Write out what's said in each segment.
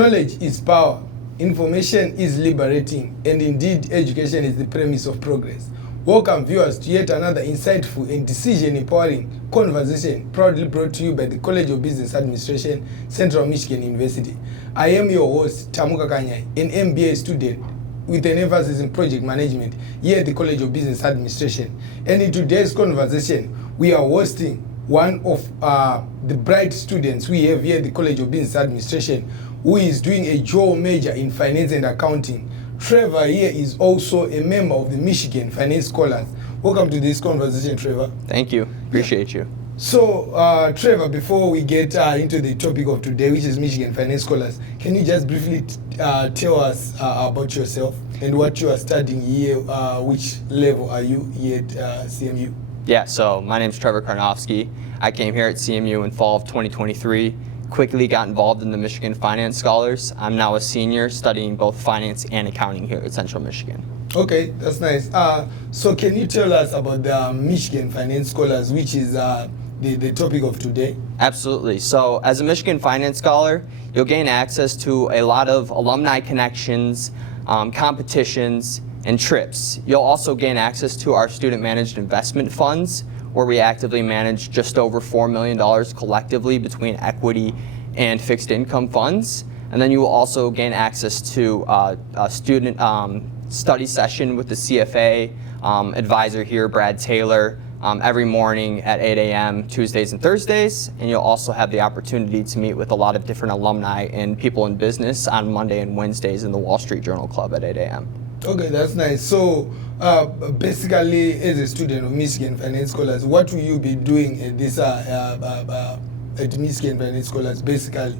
Knowledge is power, information is liberating, and indeed education is the premise of progress. Welcome viewers to yet another insightful and decision-empowering conversation proudly brought to you by the College of Business Administration, Central Michigan University. I am your host, Tamuka Kanyai, an MBA student with an emphasis in project management here at the College of Business Administration. And in today's conversation, we are hosting one of the bright students we have here at the College of Business Administration who is doing a dual major in finance and accounting. Trevor here is also a member of the Michigan Finance Scholars. Welcome to this conversation, Trevor. Thank you. Appreciate you. So, Trevor, before we get into the topic of today, which is Michigan Finance Scholars, can you just briefly tell us about yourself and what you are studying here? Which level are you here at CMU? Yeah, so my name's Trevor Carnovsky. I came here at CMU in fall of 2023. Quickly got involved in the Michigan Finance Scholars. I'm now a senior studying both finance and accounting here at Central Michigan. Okay, that's nice. So can you tell us about the Michigan Finance Scholars, which is the topic of today? Absolutely. So as a Michigan Finance Scholar, you'll gain access to a lot of alumni connections, competitions, and trips. You'll also gain access to our student-managed investment funds, where we actively manage just over $4 million collectively between equity and fixed income funds. And then you will also gain access to a student study session with the CFA advisor here, Brad Taylor, every morning at 8 a.m. Tuesdays and Thursdays. And you'll also have the opportunity to meet with a lot of different alumni and people in business on Monday and Wednesdays in the Wall Street Journal Club at 8 a.m. Okay, that's nice. So basically, as a student of Michigan Finance Scholars, what will you be doing at this at Michigan Finance Scholars, basically?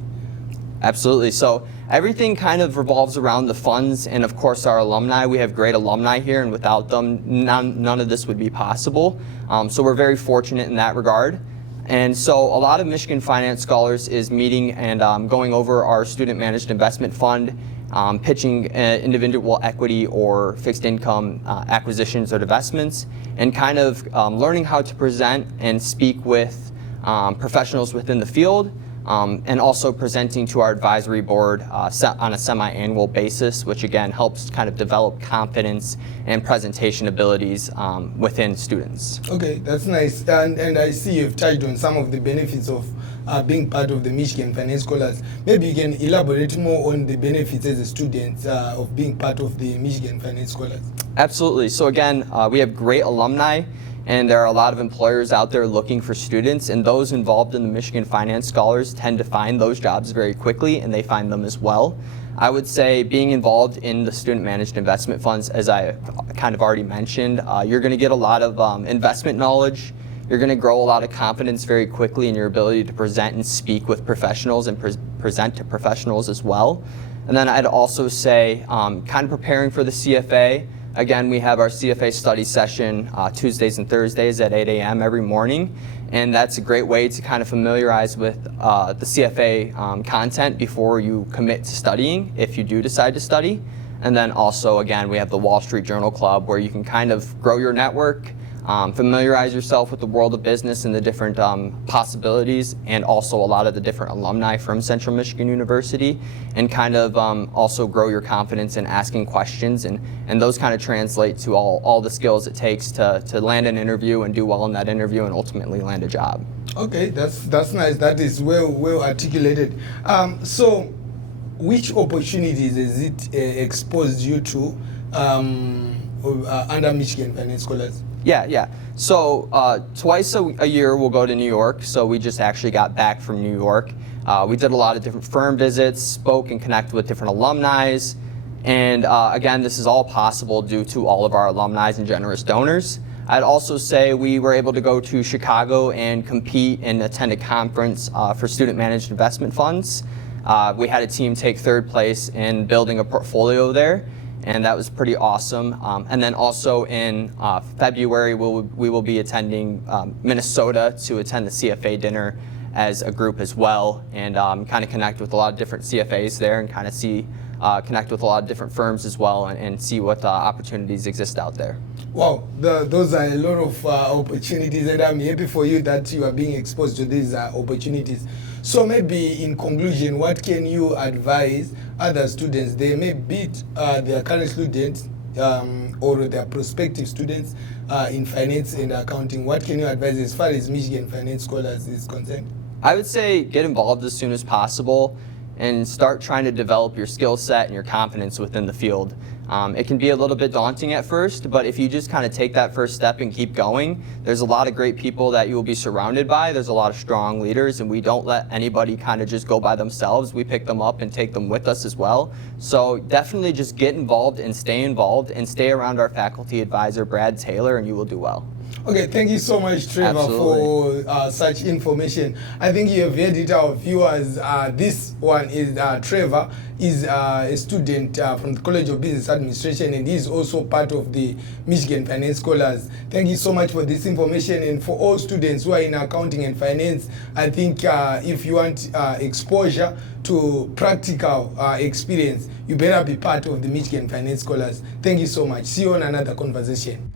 Absolutely. So everything kind of revolves around the funds and, of course, our alumni. We have great alumni here, and without them, none of this would be possible. So we're very fortunate in that regard. And so a lot of Michigan Finance Scholars is meeting and going over our student-managed investment fund, pitching individual equity or fixed income acquisitions or divestments, and kind of learning how to present and speak with professionals within the field, and also presenting to our advisory board on a semi-annual basis, which again helps kind of develop confidence and presentation abilities within students. Okay, that's nice. And I see you've touched on some of the benefits of being part of the Michigan Finance Scholars. Maybe you can elaborate more on the benefits as a student of being part of the Michigan Finance Scholars. Absolutely. So again, we have great alumni, and there are a lot of employers out there looking for students, and those involved in the Michigan Finance Scholars tend to find those jobs very quickly, and they find them as well. I would say being involved in the student-managed investment funds, as I kind of already mentioned, you're going to get a lot of investment knowledge. You're going to grow a lot of confidence very quickly in your ability to present and speak with professionals and present to professionals as well. And then I'd also say kind of preparing for the CFA. Again, we have our CFA study session Tuesdays and Thursdays at 8 a.m. every morning, and that's a great way to kind of familiarize with the CFA content before you commit to studying, if you do decide to study. And then also, again, we have the Wall Street Journal Club, where you can kind of grow your network, familiarize yourself with the world of business and the different possibilities, and also a lot of the different alumni from Central Michigan University, and kind of also grow your confidence in asking questions, and those kind of translate to all the skills it takes to land an interview and do well in that interview and ultimately land a job. Okay, that's nice. That is well articulated. So which opportunities has it exposed you to under Michigan Finance Scholars? Yeah. So twice a year we'll go to New York. So we just actually got back from New York. We did a lot of different firm visits, spoke and connected with different alumni. And again, this is all possible due to all of our alumni and generous donors. I'd also say we were able to go to Chicago and compete and attend a conference for student-managed investment funds. We had a team take third place in building a portfolio there, and that was pretty awesome. And then also in February, we will be attending Minnesota to attend the CFA dinner as a group as well, and kind of connect with a lot of different CFAs there, and kind of connect with a lot of different firms as well, and see what opportunities exist out there. Wow, those are a lot of opportunities, and I'm happy for you that you are being exposed to these opportunities. So maybe in conclusion, what can you advise other students? They may beat their current students or their prospective students in finance and accounting. What can you advise as far as Michigan Finance Scholars is concerned? I would say get involved as soon as possible and start trying to develop your skill set and your confidence within the field. It can be a little bit daunting at first, but if you just kind of take that first step and keep going, there's a lot of great people that you will be surrounded by. There's a lot of strong leaders, and we don't let anybody kind of just go by themselves. We pick them up and take them with us as well. So definitely just get involved and stay around our faculty advisor, Brad Taylor, and you will do well. Okay, thank you so much, Trevor, Absolutely. for such information. I think you have heard it, our viewers. This one is Trevor, is a student from the College of Business Administration, and he is also part of the Michigan Finance Scholars. Thank you so much for this information, and for all students who are in accounting and finance, I think if you want exposure to practical experience, you better be part of the Michigan Finance Scholars. Thank you so much. See you on another conversation.